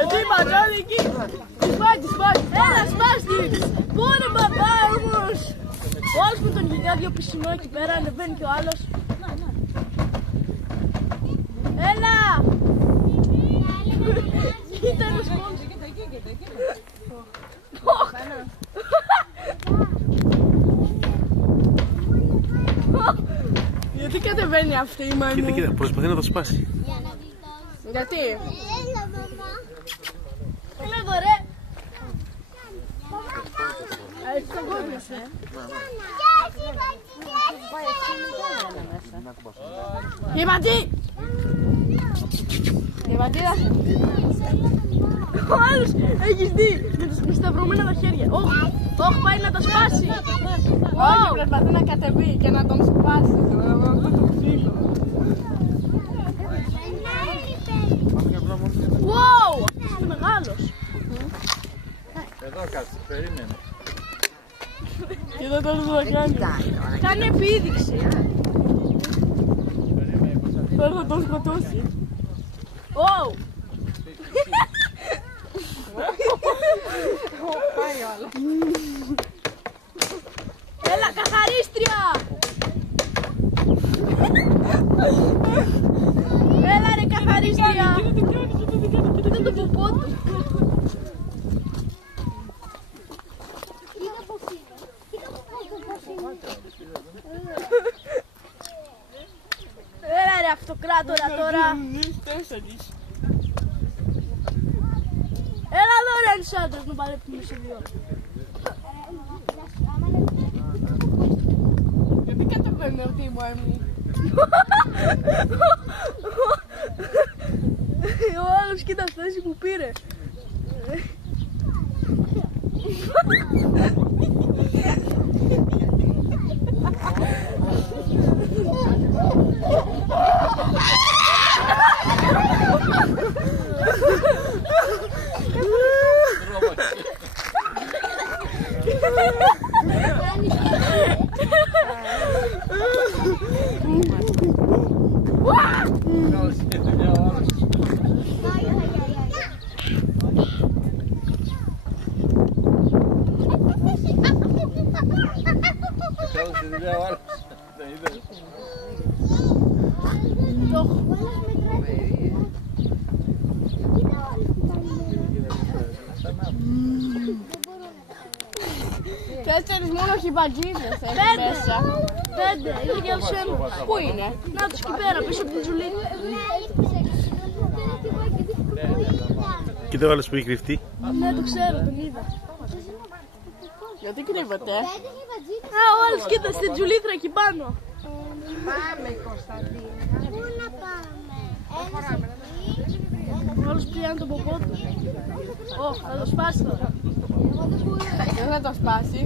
Εκεί πατώνει εκεί. Σπάζει. Έλα σπάστης. Πού είναι μπαμπά όμως. Ο άλλος με τον γιγάδιο πισινό εκεί πέρα ανεβαίνει και ο άλλος. Έλα. Κοίτα ένας κόμμα. Γιατί κατεβαίνει αυτή η μαϊμού. Κοίτα, προσπαθεί να το σπάσει. Γιατί? Έλα εδώ ρε. Έτσι το κόβεσαι. Γεματί! Γεματίδα! Ο άλλος έχεις δει με σταυρωμένα τα χέρια. Όχι πάει να τα σπάσει. Όχι προσπαθεί να κατεβεί και να τον σπάσει. Wow! Αυτός είναι μεγάλος. Εδώ κάτσε, περίμενε. Κοίτα τώρα θα κάνει. Κάνει επίδειξη. Τώρα θα τον σκοτώσει. Wow! Έλα καθαρίστρια! Έλα ρε καθαρίστρια! Κοίτα το ποπό του. Έλα ρε αυτοκράτορα τώρα. Έλα εδώ ρε ένας άντρας να παλέψουμε σε δύο. Γιατί κατεβαίνει αυτή η μаймού. Ο άλλος κοίτα θέση που πήρε. Τέσσερις μόνο χιμπατζίδες έχει μέσα. Πέντε, είναι και άλλος ένας. Πού είναι? Να τους εκεί πέρα, πίσω από την τζουλίτα. Κοίτα ο άλλος που έχει κρυφτεί. Ναι, το ξέρω, τον είδα. Γιατί κρύβεται? Α, ο άλλος κοίτα στην τζουλίτρα εκεί πάνω. Πάμε Κωνσταντίνα. Πού να πάμε? Ο άλλος πιάνει τον ποπό του. Ω, θα το σπάσει τώρα. Δεν θα το σπάσει.